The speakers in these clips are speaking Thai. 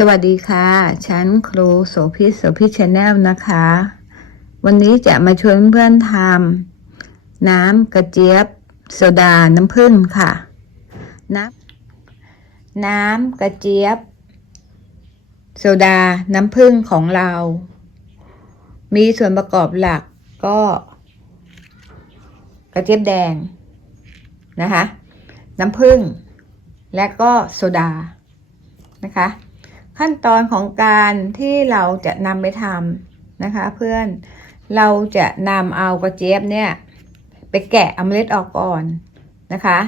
สวัสดีค่ะ ฉันครูโสภิตโสภิชาแนลนะคะ วันนี้จะมาชวนเพื่อนทำน้ำกระเจี๊ยบโซดาน้ำผึ้งค่ะ น้ำน้ำกระเจี๊ยบ โซดาน้ำผึ้งของเรา มีส่วนประกอบหลักก็ กระเจี๊ยบแดงนะคะ น้ำผึ้งและก็โซดานะคะ ขั้นตอนของการที่เราจะนำไปทำนะคะ เพื่อนเราจะนำเอากระเจี๊ยบเนี่ยไปแกะเอาเมล็ดออกก่อนนะคะ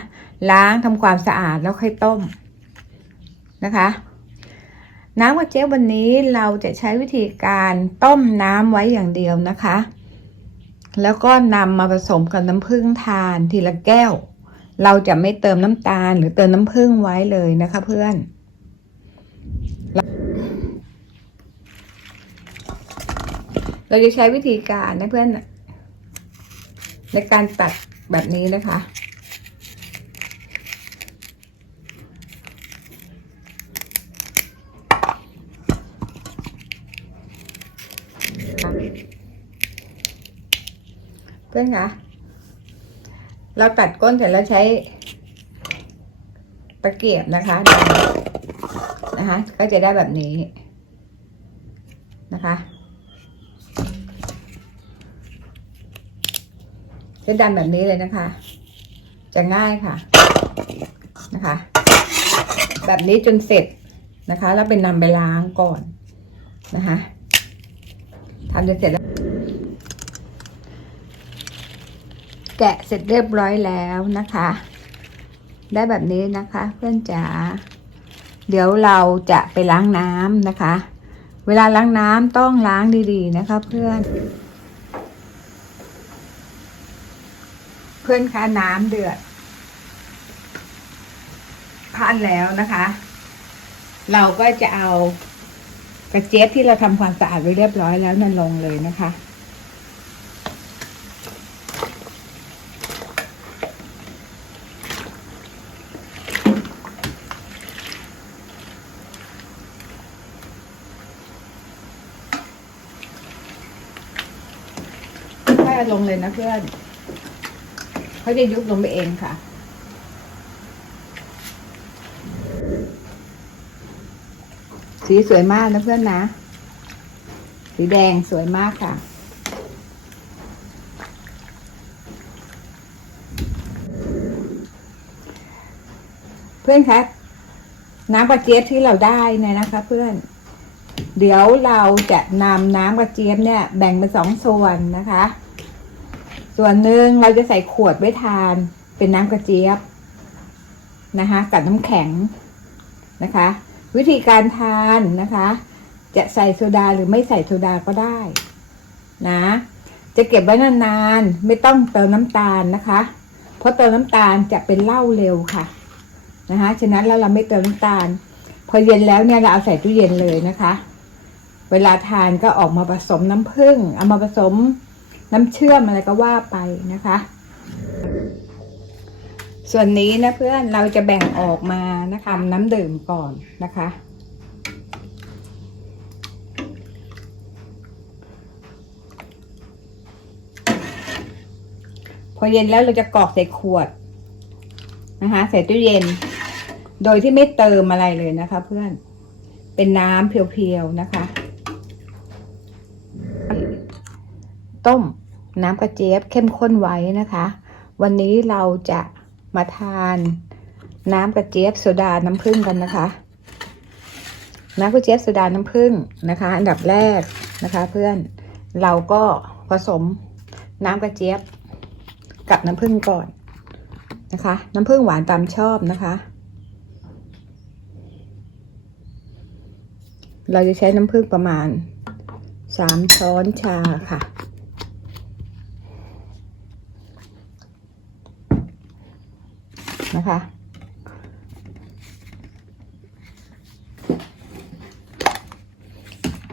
ล้างทำความสะอาดแล้วค่อยต้มนะคะ น้ำกระเจี๊ยบวันนี้เราจะใช้วิธีการต้มน้ำไว้อย่างเดียวนะคะ แล้วก็นำมาผสมกับน้ำผึ้งทานทีละแก้ว เราจะไม่เติมน้ำตาลหรือเติมน้ำผึ้งไว้เลยนะคะเพื่อน เราจะใช้วิธีการนะเพื่อนในการตัดแบบนี้นะคะ เพื่อนคะ เราตัดก้นเสร็จแล้วใช้ ตะเกียบนะคะนะคะ ก็จะได้แบบนี้นะคะ จะดันแบบนี้เลยนะคะ จะง่ายค่ะนะคะ แบบนี้จนเสร็จนะคะ แล้วเป็นนำไปล้างก่อนนะคะทำจนเสร็จแล้ว แกะเสร็จเรียบร้อยแล้วนะคะ ได้แบบนี้นะคะ เพื่อนจ๋าเดี๋ยวเราจะไปล้างน้ำนะคะ เวลาล้างน้ำต้องล้างดีๆนะคะ เพื่อน เพื่อนคะน้ำเดือดพันแล้วนะคะ เราก็จะเอากระเจี๊ยบที่เราทำความสะอาดไว้เรียบร้อยแล้วนั่นลงเลยนะคะ ลงเลยนะเพื่อนเขาจะยุบลงไปเองค่ะ สีสวยมากนะเพื่อนนะ สีแดงสวยมากค่ะเพื่อนคะน้ำกระเจี๊ยบที่เราได้เนี่ยนะคะ เพื่อน เดี๋ยวเราจะนำน้ำกระเจี๊ยบเนี่ย แบ่งเป็นสองส่วนนะคะ ส่วนหนึ่งเราจะใส่ขวดไว้ทาน เป็นน้ำกระเจี๊ยบนะคะกับน้ำแข็งนะคะ วิธีการทานนะคะ จะใส่โซดาหรือไม่ใส่โซดาก็ได้นะ จะเก็บไว้นานๆไม่ต้องเติมน้ำตาลนะคะ เพราะเติมน้ำตาลจะเป็นเหล้าเร็วค่ะนะคะฉะนั้นแล้วเราไม่เติมน้ำตาล พอเย็นแล้วเนี่ยเราเอาใส่ตู้เย็นเลยนะคะ เวลาทานก็ออกมาผสมน้ำผึ้งเอามาผสม น้ำเชื่อมอะไรก็ว่าไปนะคะ ส่วนนี้นะเพื่อนเราจะแบ่งออกมานะคะน้ำดื่มก่อนนะคะ พอเย็นแล้วเราจะกรอกใส่ขวดนะคะใส่ตู้เย็น โดยที่ไม่เติมอะไรเลยนะคะ เพื่อนเป็นน้ำเพียวๆนะคะ ต้มน้ำกระเจี๊ยบเข้มข้นไว้นะคะ วันนี้เราจะมาทานน้ำกระเจี๊ยบโซดาน้ำผึ้งกันนะคะ น้ำกระเจี๊ยบโซดาน้ำผึ้งนะคะ อันดับแรกนะคะเพื่อนเราก็ผสมน้ำกระเจี๊ยบกับน้ำผึ้งก่อนนะคะ น้ำผึ้งหวานตามชอบนะคะ เราจะใช้น้ำผึ้งประมาณสามช้อนชาค่ะ นะคะ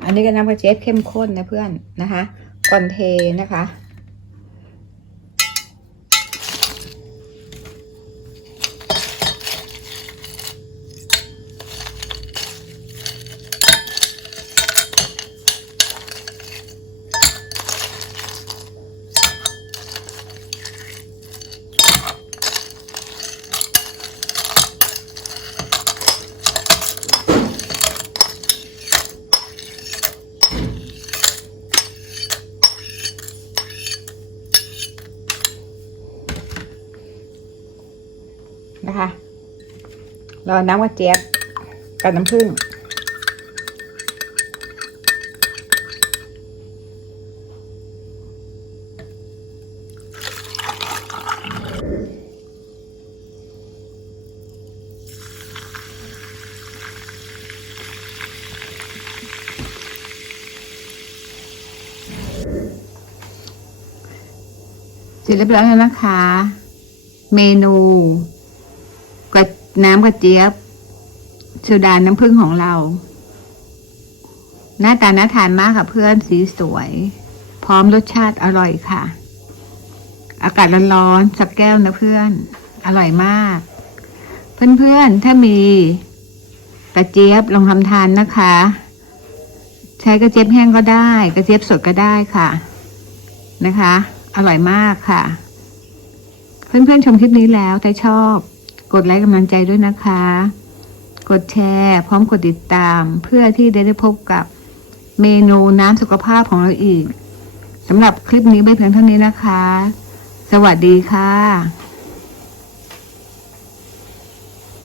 อันนี้ก็น้ำกระเจี๊ยบเข้มข้นนะเพื่อนนะคะก่อนเทนะคะ รอน้ำกระเจี๊ยบกับน้ำผึ้งเสร็จเรียบร้อยแล้วนะคะ เมนู น้ำกระเจี๊ยบโซดาน้ำผึ้งของเรา หน้าตาน่าทานมากค่ะเพื่อนสีสวย พร้อมรสชาติอร่อยค่ะ อากาศร้อนๆสักแก้วนะเพื่อน อร่อยมาก เพื่อนๆถ้ามีกระเจี๊ยบลองทำทานนะคะ ใช้กระเจี๊ยบแห้งก็ได้ กระเจี๊ยบสดก็ได้ค่ะ นะคะ อร่อยมากค่ะ เพื่อนๆชมคลิปนี้แล้วถ้าชอบ กดไลค์กำลังใจด้วยนะคะ กดแชร์ พร้อมกดติดตาม เพื่อที่ได้ได้พบกับเมนูน้ำสุขภาพของเราอีกสำหรับคลิปนี้ไม่เพียงเท่านี้นะคะ สวัสดีค่ะ